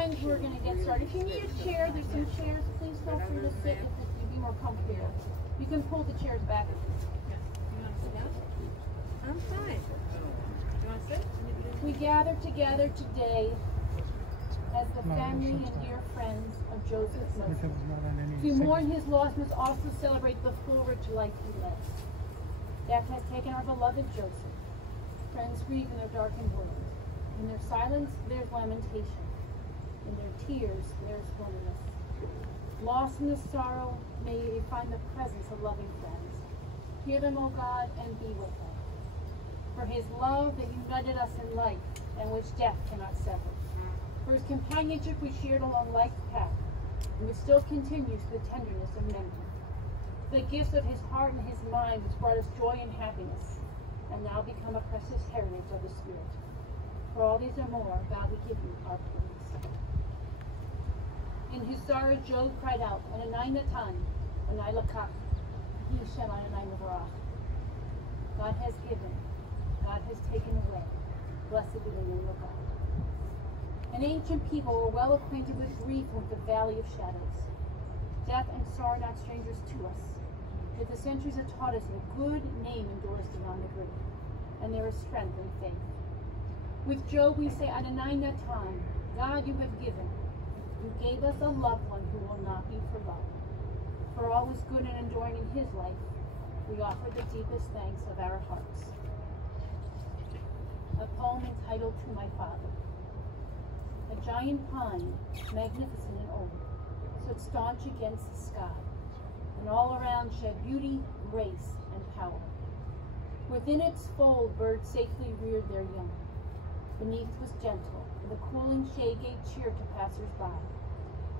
friends, we're going to get started. If you need a chair, there's some chairs. Please feel free to sit if you'd be more comfortable. You can pull the chairs back. You want to sit down? I'm fine. You want to sit? We gather together today as the family and dear friends of Joseph Smith. To mourn his loss must also celebrate the full, rich life he led. Death has taken our beloved Joseph. Friends grieve in their darkened world. In their silence, there's lamentation. In their tears, there's loneliness. Lost in the sorrow, may they find the presence of loving friends. Hear them, O God, and be with them. For his love that united us in life, and which death cannot sever. For his companionship we shared along life's path, and which still continues the tenderness of memory. The gifts of his heart and his mind which brought us joy and happiness, and now become a precious heritage of the Spirit. For all these and more, God, we give you our praise. In his sorrow, Job cried out, Ananai Natan, Anai Lakach, Yishem Ananai Nevarach. God has given, God has taken away. Blessed be the name of God. An ancient people were well acquainted with grief and with the valley of shadows. Death and sorrow are not strangers to us. Yet the centuries have taught us a good name endures beyond the grave, and there is strength in faith. With Job we say, Adonai Natan, God you have given. You gave us a loved one who will not be forgotten. For all was good and enduring in his life, we offer the deepest thanks of our hearts. A poem entitled To My Father. A giant pine, magnificent and old, stood staunch against the sky, and all around shed beauty, grace, and power. Within its fold birds safely reared their young. Beneath was gentle, and the cooling shade gave cheer to passers-by.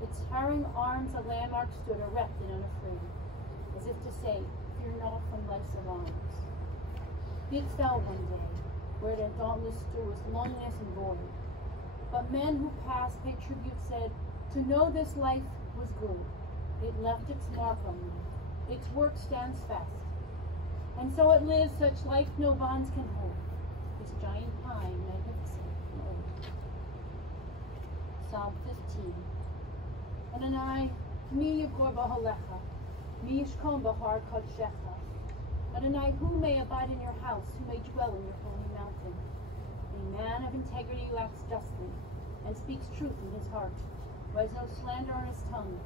Its towering arms a landmark stood erect and unafraid, as if to say, fear not from life's alarms. It fell one day, where the dauntless stood was loneliness and void. But men who passed paid tribute said, to know this life was good. It left its mark on me. Its work stands fast. And so it lives, such life no bonds can hold. This giant pine, magnificent and old. Psalm 15. Adonai, mi yagor b'holecha, mi yishkom b'har kodshecha. Adonai, who may abide in your house, who may dwell in your holy mountain? A man of integrity who acts justly, and speaks truth in his heart, who has no slander on his tongue,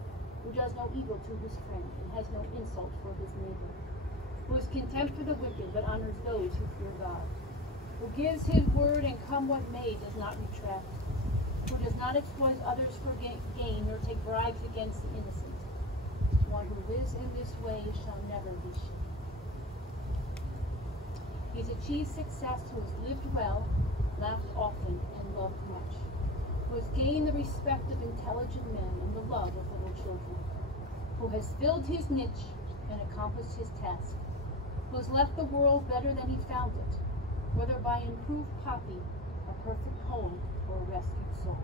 who does no evil to his friend, and has no insult for his neighbor, who has contempt for the wicked, but honors those who fear God, who gives his word, and come what may, does not retract, who does not exploit others for gain, nor take bribes against the innocent. One who lives in this way shall never be shamed. He has achieved success who has lived well, laughed often, and loved much, who has gained the respect of intelligent men and the love of little children, who has filled his niche and accomplished his task, who has left the world better than he found it, whether by improved copy, a perfect poem, or a rescued soul,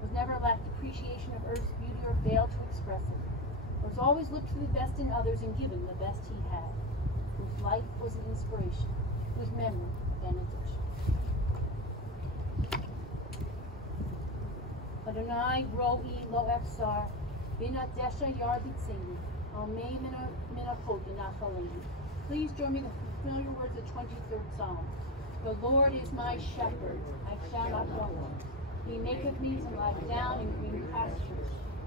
who has never lacked appreciation of earth's beauty or failed to express it, who has always looked for the best in others and given the best he had, whose life was an inspiration, whose memory a benediction. Adonai ro'i lo efsar, binadesha yar bitzeni, almei minachot binachaleni. Please join me in the familiar words of the 23rd Psalm. The Lord is my shepherd, I shall not want. He maketh me to lie down in green pastures.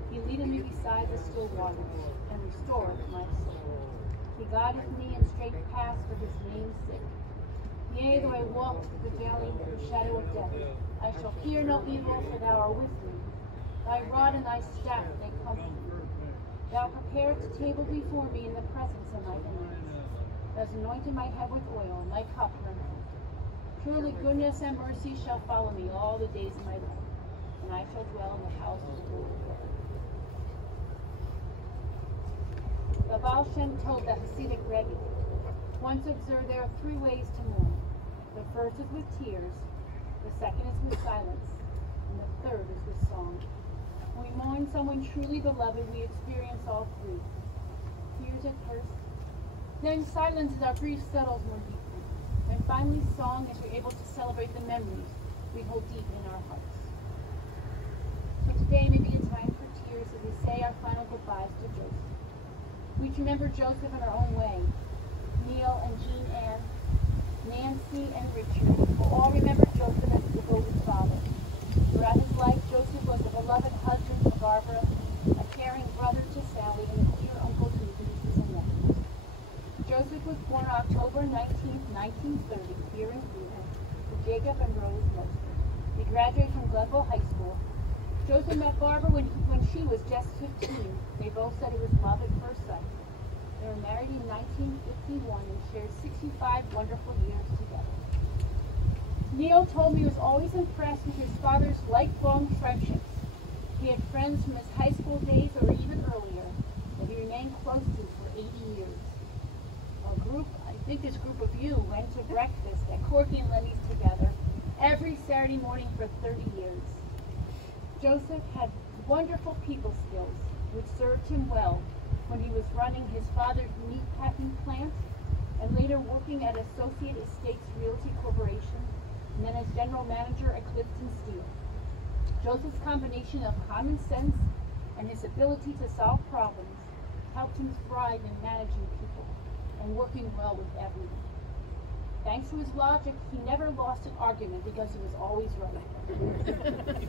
He leadeth me beside the still waters, and restoreth my soul. He guideth me in straight paths for his name's sake. Yea, though I walk through the valley of the shadow of death, I shall fear no evil, for thou art with me. Thy rod and thy staff, they comfort me. Thou preparest a table before me in the presence of my enemies. Thou hast anointed my head with oil, and my cup runneth over. Surely goodness and mercy shall follow me all the days of my life, and I shall dwell in the house of the Lord forever. The Baal Shem Tov, the Hasidic Rebbe, once observed there are three ways to mourn. The first is with tears, the second is with silence, and the third is with song. When we mourn someone truly beloved, we experience all three. Tears at first, then silence as our grief settles more deeply, and finally song as we're able to celebrate the memories we hold deep in our hearts. each remember Joseph in our own way. Neil and Jean Ann, Nancy and Richard will all remember Joseph as a devoted father. Throughout his life, Joseph was a beloved husband to Barbara, a caring brother to Sally, and a dear uncle to his nieces and nephews. Joseph was born October 19, 1930, here in Cleveland, to Jacob and Rose Mostert. He graduated from Glenville High School. Joseph met Barbara when she was just 15. They both said it was love at first sight. They were married in 1951 and shared 65 wonderful years together. Neil told me he was always impressed with his father's lifelong friendships. He had friends from his high school days or even earlier that he remained close to for 80 years. This group of you went to breakfast at Corky and Lenny's together every Saturday morning for 30 years. Joseph had wonderful people skills, which served him well when he was running his father's meat packing plant and later working at Associated Estates Realty Corporation and then as general manager at Clifton Steel. Joseph's combination of common sense and his ability to solve problems helped him thrive in managing people and working well with everyone. Thanks to his logic, he never lost an argument because he was always right.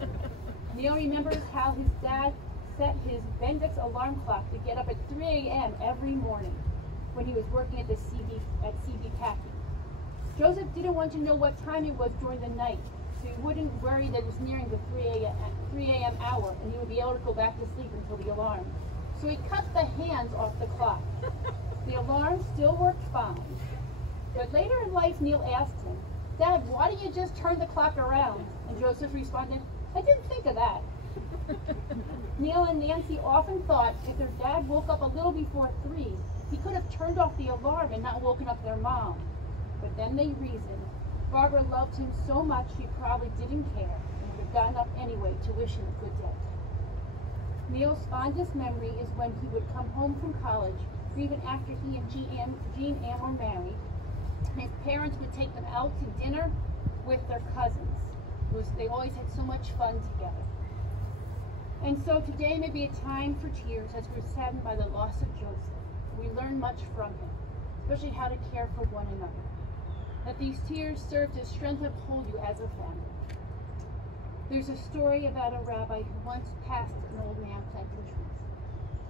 Neil remembers how his dad set his Bendix alarm clock to get up at 3 a.m. every morning when he was working at CB Packing. Joseph didn't want to know what time it was during the night, so he wouldn't worry that it was nearing the 3 a.m. hour and he would be able to go back to sleep until the alarm. So he cut the hands off the clock. The alarm still worked fine. But later in life, Neil asked him, "Dad, why don't you just turn the clock around?" And Joseph responded, "I didn't think of that." Neil and Nancy often thought if their dad woke up a little before 3, he could have turned off the alarm and not woken up their mom. But then they reasoned Barbara loved him so much she probably didn't care and would have gotten up anyway to wish him a good day. Neil's fondest memory is when he would come home from college, or even after he and Jean Ann were married. His parents would take them out to dinner with their cousins. They always had so much fun together. And so today may be a time for tears as we're saddened by the loss of Joseph. We learn much from him, especially how to care for one another. Let these tears serve to strengthen and uphold you as a family. There's a story about a rabbi who once passed an old man planting trees.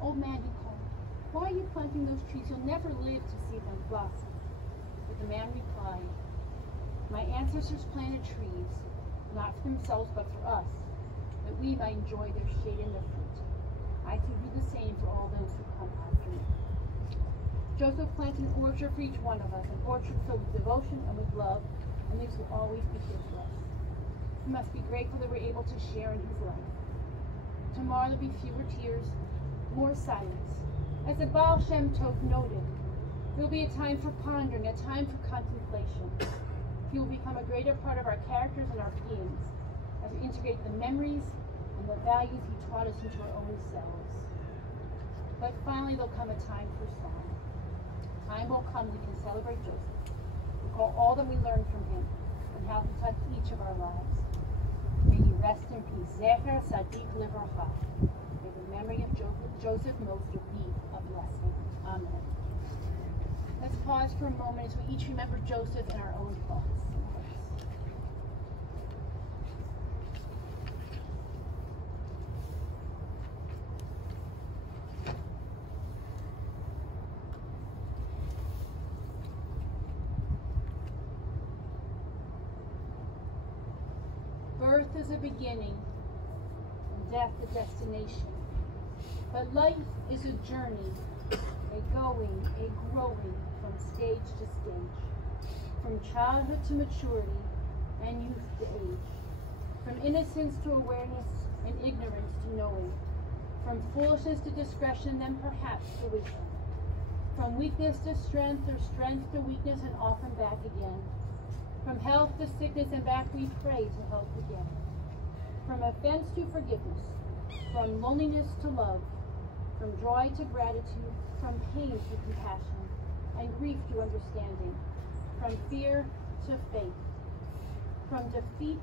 "Old man," he called, "why are you planting those trees? You'll never live to see them blossom." But the man replied, "My ancestors planted trees, not for themselves but for us, that we might enjoy their shade and their fruit. I can do the same for all those who come after me." Joseph planted an orchard for each one of us, an orchard filled with devotion and with love, and this will always be his to us. We must be grateful that we're able to share in his life. Tomorrow there'll be fewer tears, more silence. As the Baal Shem Tov noted, there will be a time for pondering, a time for contemplation. He will become a greater part of our characters and our beings as we integrate the memories and the values he taught us into our own selves. But finally there'll come a time for song. Time will come we can celebrate Joseph, recall all that we learned from him, and how he touched each of our lives. May he rest in peace. Zecher Tzadik Livracha. May the memory of Joseph Mostert be a blessing. Amen. Let's pause for a moment as we each remember Joseph in our own thoughts. Birth is a beginning, and death a destination. But life is a journey, a going, a growing from stage to stage, from childhood to maturity and youth to age, from innocence to awareness and ignorance to knowing, from foolishness to discretion, then perhaps to wisdom, from weakness to strength or strength to weakness and often back again. From health to sickness and back we pray to health again. From offense to forgiveness, from loneliness to love, from joy to gratitude, from pain to compassion, and grief to understanding, from fear to faith, from defeat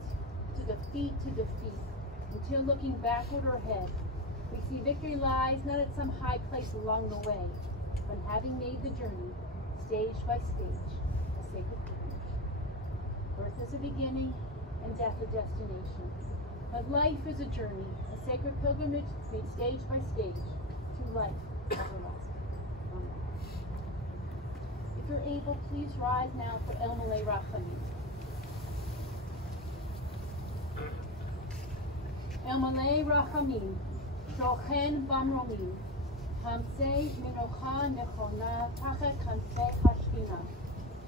to defeat to defeat, until looking backward or ahead, we see victory lies not at some high place along the way, but having made the journey, stage by stage, a sacred pilgrimage. Birth is a beginning, and death a destination. But life is a journey, a sacred pilgrimage made stage by stage to life everlasting. Amen. If you're able, please rise now for El Malay Rachamim. El Malay Rachamim, Shochen Bamromim, Hamsei Menocha Nechona, Tachet Hamsei Hashkina,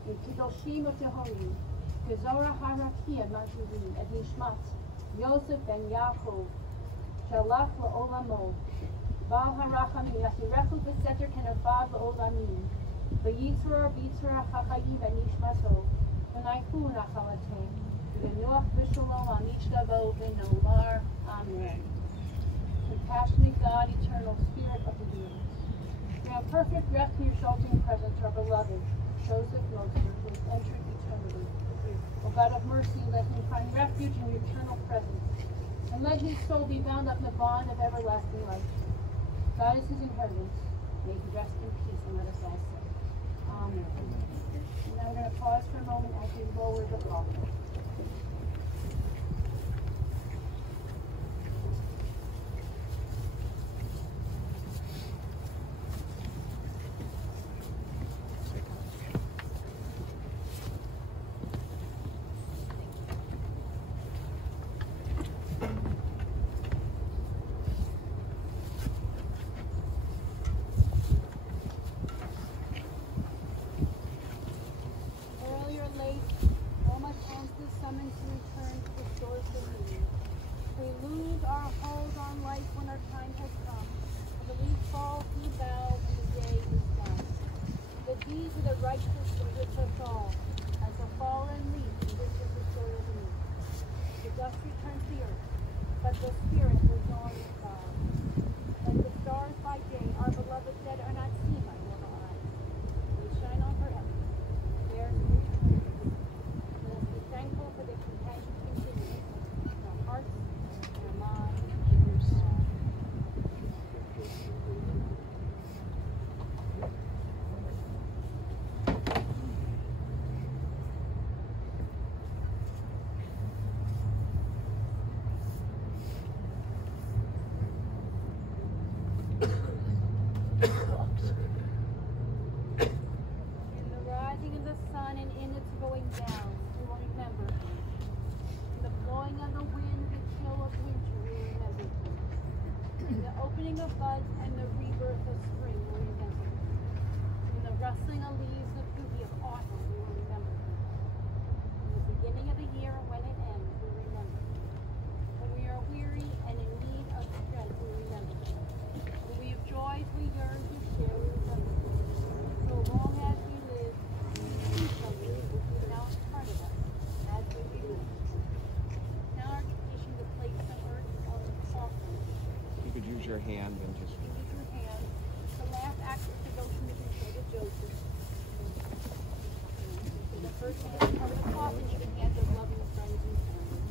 in Kedoshim Utehorim, Gezorah Harakia Maturim, et Nishmat, Yosef ben Yaakov, Shalach La'olamo, Baal Harachamim, Yasirechu B'Seter Kenefav La'olamim, V'yitzra B'yitzra Chachayim et Nishmato, V'naichu Nachalatem, V'yenuach B'Shalom Al Nishtavo V'Nomar, Amen. Compassionate God, eternal Spirit of the universe, grant perfect refuge, sheltering presence to our beloved Joseph Moser, who has entered eternity. O God of mercy, let him find refuge in your eternal presence, and let his soul be bound up in the bond of everlasting life. God is his inheritance. May he rest in peace, and let us all say, Amen. And now we're going to pause for a moment as we lower the coffin. Your hand and just use your hand. The last act of devotion is in shade of Joseph. The first hand to cover the coffin, you can hand those loving friends and family.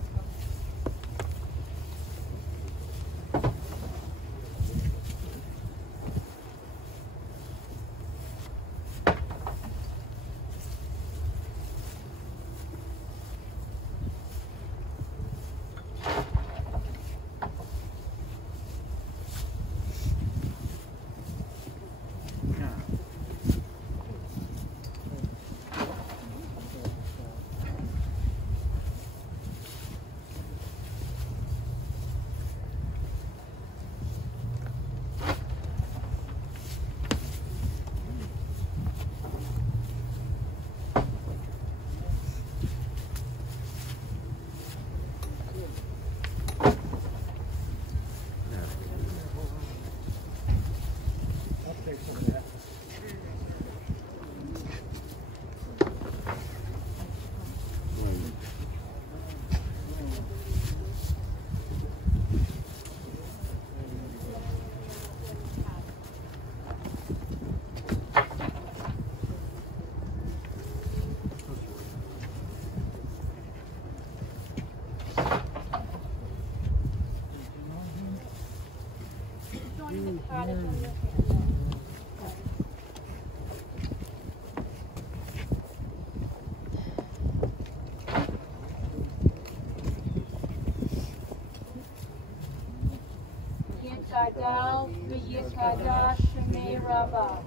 Yiskadal, Yiskadash, Shemei Rabbah.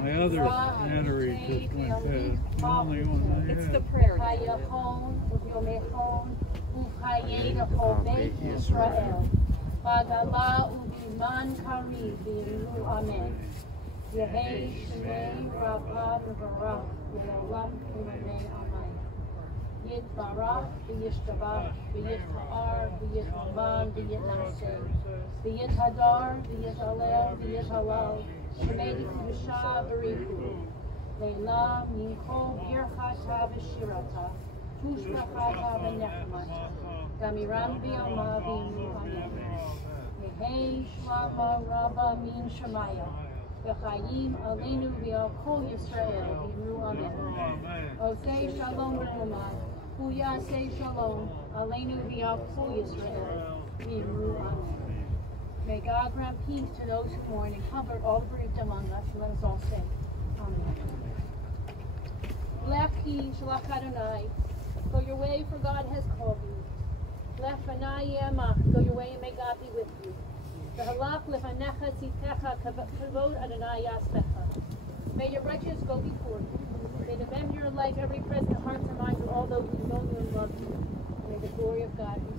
My other battery just went dead. The only one I It's had. the prayer. Hayahon, Uvyomechon, Uvhayed Hobeit Yisrael. Bagala Ubiman Kari, Biru Amen. Yehei Shemei Rabbah Barak, Uyolam Uramei Amen. Yit Barak, V'yishtabach, V'yit'ar, V'yit'aman, V'yit'naseh. V'yit'hadar, V'yit'alel, V'yit'halal. Shemei Kedusha Barichu. Leila Mincho Birchata V'shirata. Tushmachata V'nechmata. Gamiram B'yama V'yinu Amen. Yehei Shlama Rabba Min Shemaya. V'chayim Aleinu V'al Kol Yisrael V'yiru Amen. Osei Shalom B'numai. Huyasei Shalom Aleinu V'al Kol Yisrael V'yiru Amen. May God grant peace to those who mourn and comfort all the bereaved among us. And let us all say, Amen. Lechi Shalach Adonai. Go your way, for God has called you. Lech Vanai Yamach. Go your way, and may God be with you. V'halach lefanecha tzitecha kavod Adonai yaspecha. May your righteous go before you. May the memory of your life, every present hearts and minds of all those who know you and love you. May the glory of God be